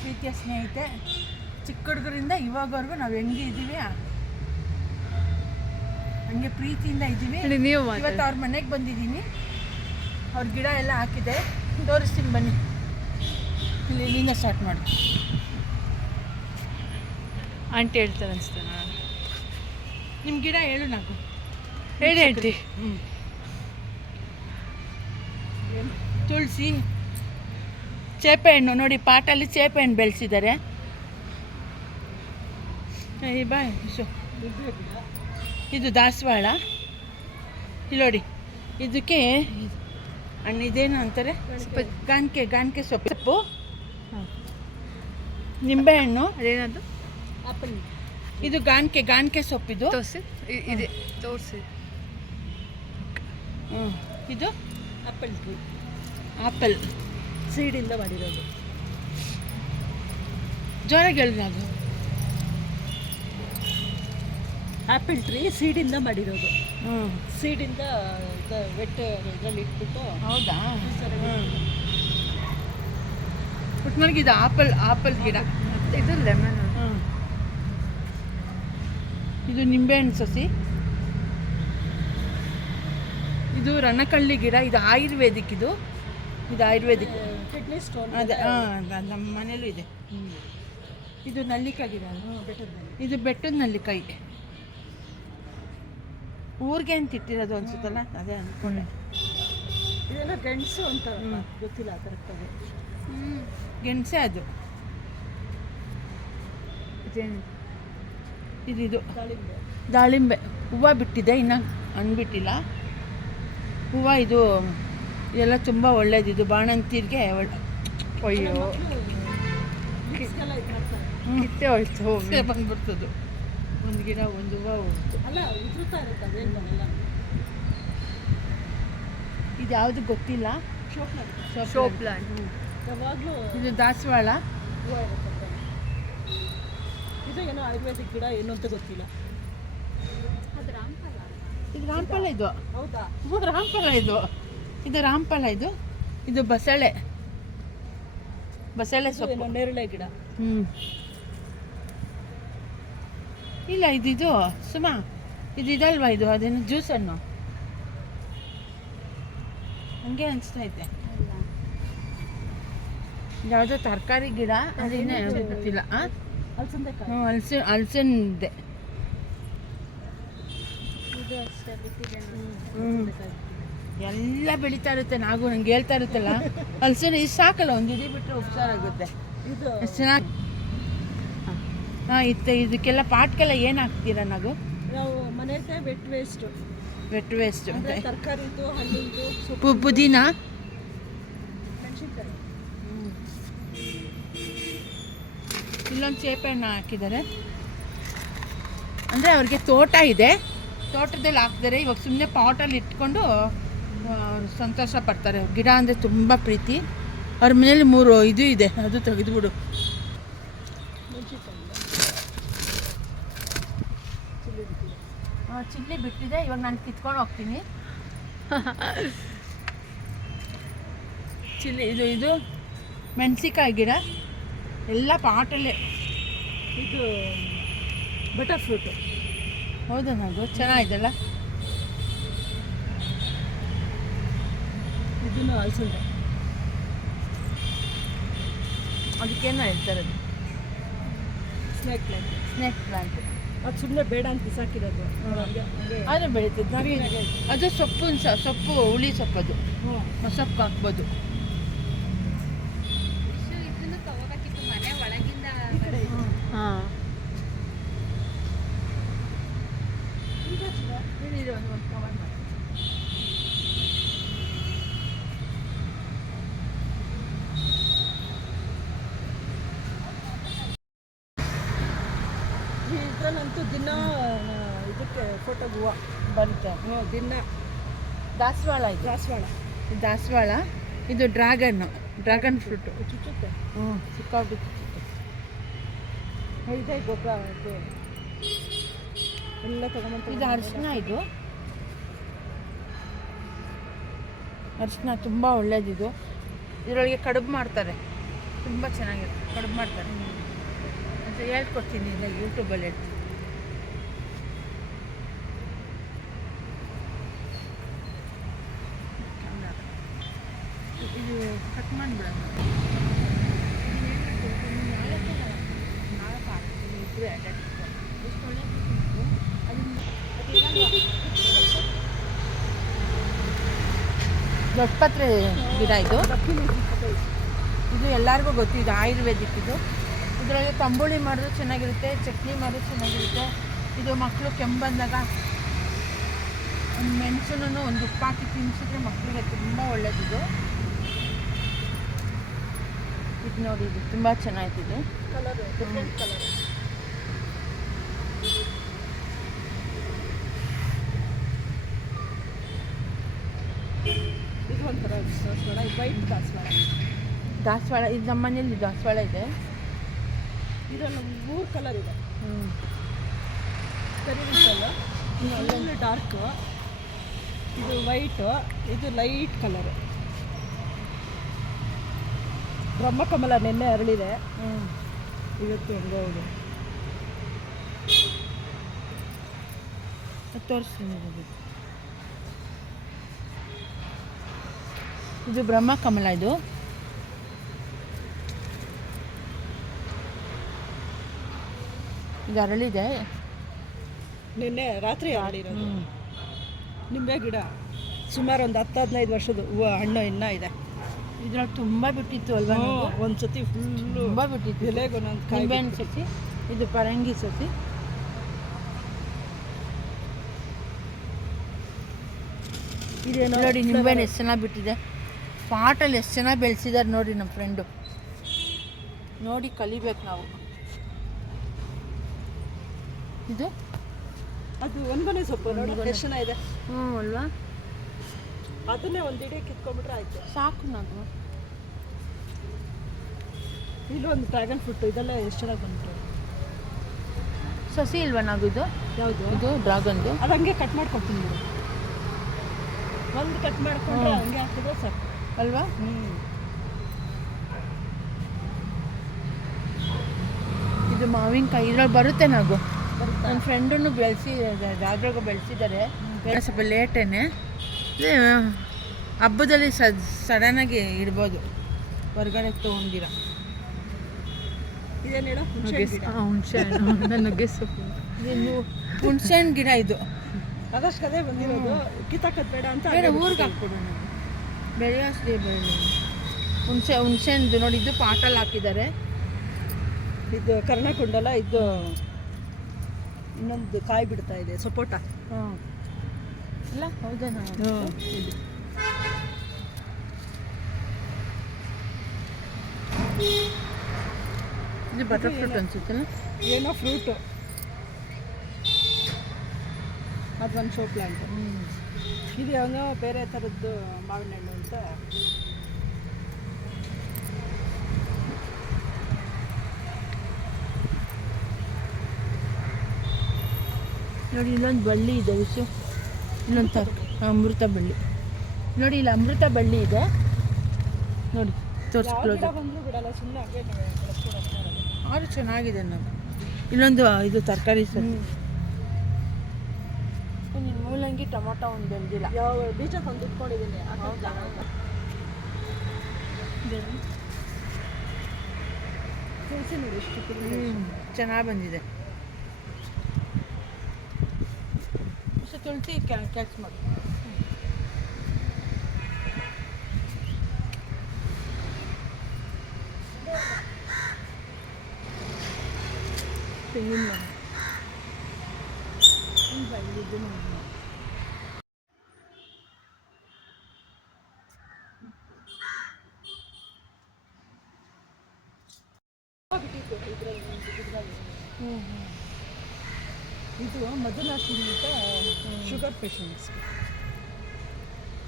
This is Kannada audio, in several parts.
ಪ್ರೀತಿಯ ಸ್ನೇಹಿತೆ ಚಿಕ್ಕ ಹುಡುಗರಿಂದ ಇವಾಗವರೆಗೂ ನಾವು ಹೆಂಗೆ ಇದ್ದೀವಿ ಹಂಗೆ ಪ್ರೀತಿಯಿಂದ ಇದ್ದೀವಿ. ಇವತ್ತು ಅವ್ರ ಮನೆಗೆ ಬಂದಿದ್ದೀನಿ. ಅವ್ರ ಗಿಡ ಎಲ್ಲ ಹಾಕಿದೆ. ತೋರಿಸ್ತೀನಿ ಬನ್ನಿ. ಇಲ್ಲಿ ಇಲ್ಲಿಂದ ಸ್ಟಾರ್ಟ್ ಮಾಡಿ. ಆಂಟಿ ಹೇಳ್ತಾರೆ ಅನಿಸ್ತಾನ ನಿಮ್ಮ ಗಿಡ ಹೇಳು ನಾಕು ಹೇಳಿ ಆಂಟಿ. ಹ್ಞೂ ತುಳಸಿ. ಚೇಪೆ ಹಣ್ಣು ನೋಡಿ ಪಾಟಲ್ಲಿ ಚೇಪೆ ಹಣ್ಣು ಬೆಳೆಸಿದ್ದಾರೆ ಬಾಯ್. ಇದು ದಾಸವಾಳ. ಇಲ್ಲಿ ನೋಡಿ ಇದಕ್ಕೆ ಹಣ್ಣು ಇದೇನು ಅಂತಾರೆ? ಗಾನ್ಕೆ ಗಾನ್ಕೆ ಸೊಪ್ಪು. ಸೊಪ್ಪು. ನಿಂಬೆಹಣ್ಣು. ಅದೇನದು? ಆಪಲ್. ಇದು ಗಾನ್ಕೆ ಗಾನ್ಕೆ ಸೊಪ್ಪಿದು ತೋರಿಸಿ. ಇದೆ. ತೋರಿಸಿ. ಹ್ಞೂ ಇದು? ಆಪಲ್. ಆಪಲ್. ಸೀಡಿಂದ ಮಾಡಿರೋದು. ಜೋರಾಗಿ ಹೇಳಿದ್ರೆ ಅದು? ಆಪಲ್ ಟ್ರೀ ಸೀಡಿಂದ ಮಾಡಿರೋದು. ಸೀಡಿಂದ ವೆಟ್ ಇದರಲ್ಲಿ ಇಟ್ಬಿಟ್ಟು ಹೌದಾ? ಒಟ್ನಲ್ಲಿ ಇದು ಆಪಲ್ ಆಪಲ್ ಗಿಡ. ಇದು ಲೆಮನ್. ಇದು ನಿಂಬೆಹಣ್ಣು ಸಸಿ. ಇದು ರಣಕಳ್ಳಿ ಗಿಡ ಇದು ಆಯುರ್ವೇದಿಕ್ ಇದು. ಇದು ಆಯುರ್ವೇದಿಕ್. ಕಿಡ್ನಿ ಸ್ಟೋನ್ ಅದೇ ಹಾಂ ನಮ್ಮ ಮನೇಲೂ ಇದೆ. ಇದು ನಲ್ಲಿಕಾಯಿ ಗಿಡ ಅಲ್ವಾ? ಇದು ಬೆಟ್ಟದ ನಲ್ಲಿಕಾಯಿ. ಊರಿಗೆ ಅಂತ ಇಟ್ಟಿರೋದು ಅನ್ಸುತ್ತಲ್ಲ ಅದೇ ಅನ್ಕೊಂಡೆ. ಇದೆಲ್ಲ ಗೆಣಸು ಅಂತ ಗೊತ್ತಿಲ್ಲ ಗೊತ್ತಿಲ್ಲ ಕರೆಕ್ಟಾಗಿ ಗೆಣಸೆ ಅದು. ಇದಿದು. ಇದು ಇದು ದಾಳಿಂಬೆ. ದಾಳಿಂಬೆ. ಹೂವು ಬಿಟ್ಟಿದೆ ಇನ್ನೂ ಅಂದ್ಬಿಟ್ಟಿಲ್ಲ ಹೂವು ಇದು ಎಲ್ಲ ತುಂಬ ಒಳ್ಳೇದಿದ್ದು ಇದು ಬಾಣಂತಿರ್ಗೆ ಒಳ್ಳೆ ಅಯ್ಯೋ. ಕಿತ್ತೆ ಹೋಯ್ತು ಬಂದ್ಬಿಡ್ತದು. ಒಂದು ಗಿಡ ಒಂದು ಹೂವು ಹೋಗ್ತು ಇದು ಯಾವುದು ಗೊತ್ತಿಲ್ಲ. ಶೋ ಪ್ಲಾಂಟ್ ಇದು ದಾಸವಾಳ. ಇದು ಏನೋ ಆಯುರ್ವೇದಿಕ್ ಗಿಡ ಏನು ಅಂತ ಗೊತ್ತಿಲ್ಲ. ಇದು ರಾಮಫಲ ಇದು. ಹೌದಾ? ರಾಮಫಲ ಇದು. ಇದು ರಾಮಫಲ ಇದು. ಇದು ಬಸಳೆ. ಬಸಳೆ ಸೊಪ್ಪು. ನೇರಳೆ ಗಿಡ. ಹ್ಞೂ ಇಲ್ಲ ಇದು ಇದು ಸುಮ ಇದು ಇದಲ್ವಾ ಇದು? ಅದೇನು ಜ್ಯೂಸ್ ಹಣ್ಣು ಹಂಗೆ ಅನಿಸ್ತೈತೆ. ಯಾವುದೋ ತರಕಾರಿ ಗಿಡ ಅದೇನೇ ಗೊತ್ತಿಲ್ಲ. ಹ್ಞೂ ಹಲ್ಸ ಬಿಟ್ಟಿದ್ದೇನೆ ಹ್ಮ್. ಎಲ್ಲ ಬೆಳೀತಾ ಇರುತ್ತೆ ನಾವು ನಂಗೆ ಹೇಳ್ತಾ ಇರುತ್ತಲ್ಲ. ಹಲ್ಸನ್ ಇದು ಸಾಕಲ್ಲ ಒಂದು ಇಡೀ ಬಿಟ್ಟರೆ ಉಪ್ಸಾರಾಗುತ್ತೆ ಇದು ಚೆನ್ನಾಗಿ ಹಾಂ ಇತ್ತು ಇದಕ್ಕೆಲ್ಲ ಪಾಟ್ಗೆಲ್ಲ ಏನು ಹಾಕ್ತೀರಾ ನಾವು ನಾವು ಮನೆಗೆ ವೆಟ್ ವೇಸ್ಟು ವೆಟ್ ವೇಸ್ಟ್ ತರಕಾರಿದು ಹಣ್ಣಿಂದು ಸೊಪ್ಪು. ಪುದೀನ? ಮೆಣಸಿನ್ಕಾಯಿ. ಇಲ್ಲೊಂದು ಚೇಪೆ ಹಣ್ಣು ಹಾಕಿದ್ದಾರೆ ಅಂದರೆ ಅವ್ರಿಗೆ ತೋಟ ಇದೆ. ತೋಟದಲ್ಲಿ ಹಾಕ್ತಾರೆ ಇವಾಗ ಸುಮ್ಮನೆ ಪಾಟಲ್ಲಿ ಇಟ್ಕೊಂಡು ಸಂತೋಷ ಪಡ್ತಾರೆ. ಗಿಡ ಅಂದರೆ ತುಂಬ ಪ್ರೀತಿ. ಅವ್ರ ಮನೇಲಿ ಮೂರು ಇದು ಇದೆ ಅದು ತೆಗೆದುಬಿಡು. ಚಿಲ್ಲಿ ಬಿಟ್ಟಿದೆ. ಇವಾಗ ನಾನು ಕಿತ್ಕೊಂಡು ಹೋಗ್ತೀನಿ. ಚಿಲ್ಲಿ ಇದು ಇದು ಮೆಣಸಿಕಾಯಿ ಗಿಡ. ಎಲ್ಲ ಪಾಟಲ್ಲೇ. ಇದು ಬಟರ್ ಫ್ರೂಟು ಹೌದಾ ನಾವು ಚೆನ್ನಾಗಿದೆಲ್ಲ ಇದನ್ನು ಅಲಸಂದೆ ಅದಕ್ಕೇನು ಹೇಳ್ತಾರೆ ಅದು. ಸ್ನೇಕ್ ಪ್ಲಾಂಟ್ ಸ್ನೇಕ್ ಪ್ಲಾಂಟ್ ಅದು ಸುಮ್ಮನೆ ಬೇಡ ಅಂತ ಬಿಸಾಕಿರೋದು. ಹಂಗೆ ಹಂಗೆ. ಆದರೆ ಬೆಳೀತದೆ. ಅದು ಸೊಪ್ಪು ಸೊಪ್ಪು ಹುಳಿ ಸೊಪ್ಪು ಅದು. ಹ್ಞೂ ಸೊಪ್ಪು ಹಾಕ್ಬೋದು. ಹಾಂ. ಒಂದು ಕವರ್ ಮಾಡಿ ದಿನ ಇದಕ್ಕೆ ಫೋಟೋ ಹೂವು ಬರುತ್ತೆ ಹ್ಞೂ ದಿನ. ದಾಸವಾಳ ಇದು? ದಾಸವಾಳ. ದಾಸವಾಳ ಇದು ಡ್ರ್ಯಾಗನ್ನು ಡ್ರ್ಯಾಗನ್ ಫ್ರೂಟು. ಚುಚ್ಚುತ್ತೆ. ಹ್ಞೂ ಸಿಕ್ಕಾಬಿಟ್ಟು ಇದೆ ಗೊಬ್ಬರ ಇದು ಎಲ್ಲ ತಗೊಂಬಂತ ಇದು ಅರಿಶಿನ ಇದು? ಅರಿಶಿನ ತುಂಬ ಒಳ್ಳೇದಿದು. ಇದರೊಳಗೆ ಕಡುಬು ಮಾಡ್ತಾರೆ. ತುಂಬ ಚೆನ್ನಾಗಿರುತ್ತೆ. ಕಡುಬು ಮಾಡ್ತಾರೆ. ಅಂತ ಹೇಳ್ಕೊಡ್ತೀನಿ ಇಲ್ಲ ಯೂಟ್ಯೂಬಲ್ಲಿ ಹೇಳ್ತೀನಿ. ಇದು ಕಟ್ ಮಾಡಿಬಿಡೋಣ. ದೊಡ್ಡಪತ್ರೆ ಗಿಡ ಇದು. ಇದು ಎಲ್ಲರಿಗೂ ಗೊತ್ತು, ಇದು ಆಯುರ್ವೇದಿಕ್ ಇದು. ಇದರಲ್ಲಿ ತಂಬುಳಿ ಮಾಡಿದ್ರು ಚೆನ್ನಾಗಿರುತ್ತೆ, ಚಟ್ನಿ ಮಾಡಿದ್ರು ಚೆನ್ನಾಗಿರುತ್ತೆ. ಇದು ಮಕ್ಕಳು ಕೆಮ್ಮು ಬಂದಾಗ ಒಂದು ಮೆಣಸನ್ನು, ಒಂದು ಉಪ್ಪಾಕಿ ತಿನ್ನಿಸಿದ್ರೆ ಮಕ್ಕಳಿಗೆ ತುಂಬ ಒಳ್ಳೆಯದಿದು ಇದು ನೋಡಿ ಇದು ತುಂಬ ಚೆನ್ನಾಗಿದೆ. ಕಲರ್ ಡಿಫ್ರೆಂಟ್ ಕಲರ್ ಇದು ಒಂಥರ ದಾಸವಾಳ ಇದು ವೈಟ್ ದಾಸವಾಳ. ದಾಸವಾಳ ಇದು ನಮ್ಮ ಮನೆಯಲ್ಲಿ ದಾಸವಾಳ ಇದೆ. ಇದರಲ್ಲಿ ಮೂರು ಕಲರ್ ಇದೆ. ಹ್ಞೂ ಕಲರ್ ಡಾರ್ಕ್ ಇದು ವೈಟ್ ಇದು ಲೈಟ್ ಕಲರ್ ಬ್ರಹ್ಮಕಮಲ ನಿನ್ನೆ ಅರಳಿದೆ. ಇವತ್ತು ಹಂಗೋದು. ತೋರಿಸ್ತೀನಿ ಇದು. ಬ್ರಹ್ಮಕಮಲ ಬ್ರಹ್ಮ ಕಮಲ ಇದು. ಇದು ಅರಳಿದೆ. ನಿನ್ನೆ ರಾತ್ರಿ ಅರಳಿರೋದು. ನಿಂಬೆ ಗಿಡ. ಸುಮಾರು ಒಂದು ಹತ್ತು ಹದಿನೈದು ವರ್ಷದ ಹೂವು ಹಣ್ಣು ಇನ್ನೂ ಇದೆ. ಇದ್ರಲ್ಲಿ ತುಂಬ ಬಿಟ್ಟಿತ್ತು ಅಲ್ವಾ ನಿಮ್ಗೆ? ಒಂದು ಸತಿ ಫುಲ್ಲು ತುಂಬ ಬಿಟ್ಟಿತ್ತು. ಎಲೆಗೆ ಒಂದೊಂದು ಕಾಯಿ ನಿಂಬೆಹಣ್ಣು ಸಸಿ ಇದು ಪರಂಗಿ ಸಸಿ. ಇದೇನೋ ನೋಡಿ ನಿಂಬೆಹಣ್ಣು ಎಷ್ಟು ಚೆನ್ನಾಗಿ ಬಿಟ್ಟಿದೆ. ಪಾಟಲ್ಲಿ ಎಷ್ಟು ಚೆನ್ನಾಗಿ ಬೆಳೆಸಿದ್ದಾರೆ ನೋಡಿ ನಮ್ಮ ಫ್ರೆಂಡು. ನೋಡಿ ಕಲಿಬೇಕು ನಾವು. ಇದು? ಅದು ಒಂದನೇ ಸೊಪ್ಪು ನೋಡಿ ಎಷ್ಟು ಚೆನ್ನಾಗಿದೆ. ಹ್ಞೂ ಅಲ್ವಾ? ಅದನ್ನೇ ಒಂದು ಇಡೀ ಕಿತ್ಕೊಂಡ್ಬಿಟ್ರೆ ಆಯ್ತು. ಸಾಕು ನಾವು ಇಲ್ಲೊಂದು ಡ್ರ್ಯಾಗನ್ ಫ್ರೂಟ್ ಇದೆಲ್ಲ ಎಷ್ಟು ಚೆನ್ನಾಗಿ ಬಂತು ಸಸಿ ಇಲ್ವಾ ನಾವು ಇದು ಯಾವುದು? ಇದು ಡ್ರಾಗನ್ದು ಅದು ಹಂಗೆ ಕಟ್ ಮಾಡ್ಕೊಡ್ತೀನಿ ಒಂದು ಕಟ್ ಮಾಡ್ಕೊಂಡ್ರೆ. ಹಂಗೆ ಹಾಕಿದ್ರೆ ಸಾಕು. ಅಲ್ವಾ? ಹ್ಞೂ ಇದು ಮಾವಿನಕಾಯಿ ಇದ್ರಲ್ಲಿ ಬರುತ್ತೆ ನಾವು ನನ್ನ ಫ್ರೆಂಡನ್ನು ಬೆಳೆಸಿ ಅದ್ರಾಗ ಬೆಳೆಸಿದ್ದಾರೆ ಸ್ವಲ್ಪ ಲೇಟೇನೆ ಇದೇ ಹಬ್ಬದಲ್ಲಿ ಸಡನ್ನಾಗಿ ಇಡ್ಬೋದು ಹೊರಗಡೆ ತೊಗೊಂಡಿರ. ಹುಣಸೆ ಹಣ್ಣು ನುಗ್ಗೆ ಸೊಪ್ಪು. ಇದು ಹುಣಸೆ ಹಣ್ಣು ಗಿಡ ಇದು. ಅದಷ್ಟು ಅದೇ ಬಂದಿರೋದು ಕಿತ್ತಾಕದ್ ಬೇಡ ಅಂತ ಬೇರೆ ಊರಿಗೆ. ಹಾಕ್ಬಿಡೋಣ ಬೆಳೆಯೋಷ್ಟೇ ಬೆಳೆ ಹುಣಸೆ ಹುಣಸೆ ಹಣ್ಣು ನೋಡಿ ಇದು ಪಾಟಲ್ಲಿ ಹಾಕಿದ್ದಾರೆ. ಇದು ಕರ್ಣಕುಂಡಲ ಇದು ಇನ್ನೊಂದು ಕಾಯಿ ಬಿಡ್ತಾ ಇದೆ ಸಪೋಟ. ಹಾಂ. ಇಲ್ಲ ಹೌದಾ ಇದು ಬಟರ್ ಫ್ರೂಟ್ ಅನ್ಸುತ್ತಲ್ಲ ಏನೋ ಫ್ರೂಟು ಒಂದು ಶೋ ಪ್ಲಾಂಟ್ ಇದು ಏನೋ ಬೇರೆ ಥರದ್ದು ಮಾವಿನ ಹಣ್ಣು ಅಂತ ನೋಡಿ ಇನ್ನೊಂದು ಬಳ್ಳಿ ಇದೆ ವಿಷು ಇನ್ನೊಂದು ತರ ಅಮೃತ ಬಳ್ಳಿ. ನೋಡಿ ಇಲ್ಲಿ ಅಮೃತ ಬಳ್ಳಿ ಇದೆ. ನೋಡಿ ತೋರಿಸ್ ಆರು ಚೆನ್ನಾಗಿದೆ ನಾವು ಇನ್ನೊಂದು ಇದು ತರಕಾರಿ ಸರ್. ಮೂಲಂಗಿ ಟೊಮೊಟೊ ಒಂದು ಬೆಳೆದಿಲ್ಲ. ಯಾವ ಬೀಜ ತಂದು ಇಟ್ಕೊಂಡಿದ್ದೀನಿ. ತುಳಸಿ ನೋಡಿ ಎಷ್ಟು ಚೆನ್ನಾಗಿ ಬಂದಿದೆ. ಸೊ ತುಳಸಿ ಕ್ಯಾಚ್ ಮಾಡಿ ತೆಂಗಿನ ಮರ. ಇದು ಮಧುನಾಶಿನಿ ಅಂತ ಶುಗರ್ ಪೇಷಂಟ್ಸ್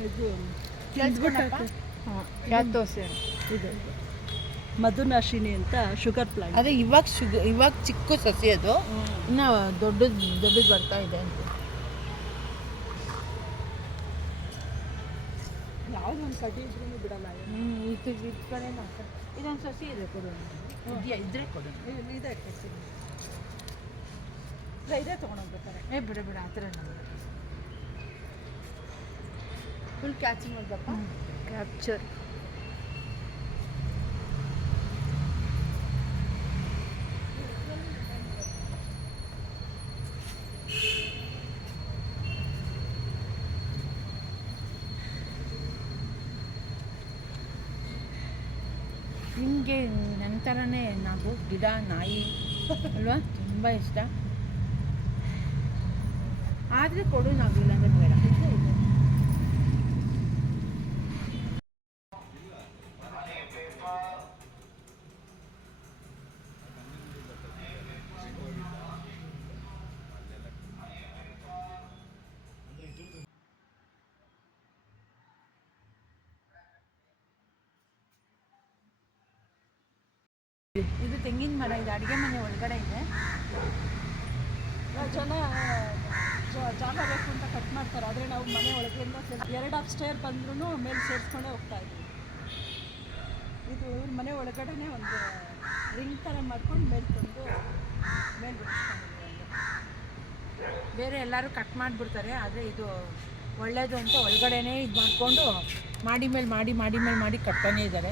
ಇದು? ಯಾವ್ದು ದೋಸೆ ಇದು ಮಧುನಾಶಿನಿ ಅಂತ ಶುಗರ್ ಪ್ಲಾಂಟ್ ಅದೇ ಇವಾಗ ಶುಗರ್ ಇವಾಗ ಚಿಕ್ಕ ಸಸಿ ಅದು. ಇನ್ನು ದೊಡ್ಡದು ದೊಡ್ಡದು ಬರ್ತಾ ಇದೆ ಅಂತ. ಯಾವ್ದು ಒಂದು ಕಡ್ಡಿ ಇದ್ರೂ ಬಿಡಲ್ಲ ಹ್ಞೂ ಇದು ಇದ್ ಕಡೆ ಇದೊಂದು ಸಸಿ ಇದೆ ಕೊಡು ಇದೆಯಾ? ಇದ್ರೆ ಕೊಡು. ಇದೆ ಕೊಡ್ತೀನಿ. ಇದೇ ತೊಗೊಂಡೋಗ್ಬೇಕಾರೆ ಏ ಬಿಡ ಬಿಡ ಆ ಥರ ಫುಲ್ ಕ್ಯಾಚ್ ಮಾಡ್ದಪ್ಪ ಕ್ಯಾಪ್ಚರ್ ನಿಮಗೆ ನನ್ನ ಥರನೇ ನಾವು ಗಿಡ ನಾಯಿ ಅಲ್ವಾ? ತುಂಬ ಇಷ್ಟ. ಆದರೆ ಕೊಡು ನಾವು ಇಲ್ಲಾಂದ್ರೆ ಬೇಡ ಇದು ತೆಂಗಿನ ಮರ ಇದೆ ಅಡುಗೆ ಮನೆ ಒಳಗಡೆ ಇದೆ ಜನ ಜ- ಜಾಗ ಬೇಕು ಅಂತ ಕಟ್ ಮಾಡ್ತಾರೆ. ಆದರೆ ನಾವು ಮನೆ ಒಳಗಿಂದ ಎರಡು ಆಫ್ ಸ್ಟೇರ್ ಬಂದ್ರೂ ಮೇಲೆ ಸೇರಿಸ್ಕೊಂಡೇ ಹೋಗ್ತಾ ಇದ್ದೀವಿ ಇದು ಮನೆ ಒಳಗಡೆನೆ ಒಂದು ರಿಂಗ್ ಥರ ಮಾಡ್ಕೊಂಡು ಮೇಲೆ ತಂದು ಮೇಲೆ ಬೇರೆ ಎಲ್ಲರೂ ಕಟ್ ಮಾಡಿಬಿಡ್ತಾರೆ, ಆದರೆ ಇದು ಒಳ್ಳೇದು ಅಂತ ಒಳಗಡೆನೇ ಇದು ಮಾಡಿಕೊಂಡು ಮಾಡಿ ಮೇಲೆ ಮಾಡಿ ಮಾಡಿ ಮೇಲೆ ಮಾಡಿ ಕಟ್ತಾನೇ ಇದ್ದಾರೆ.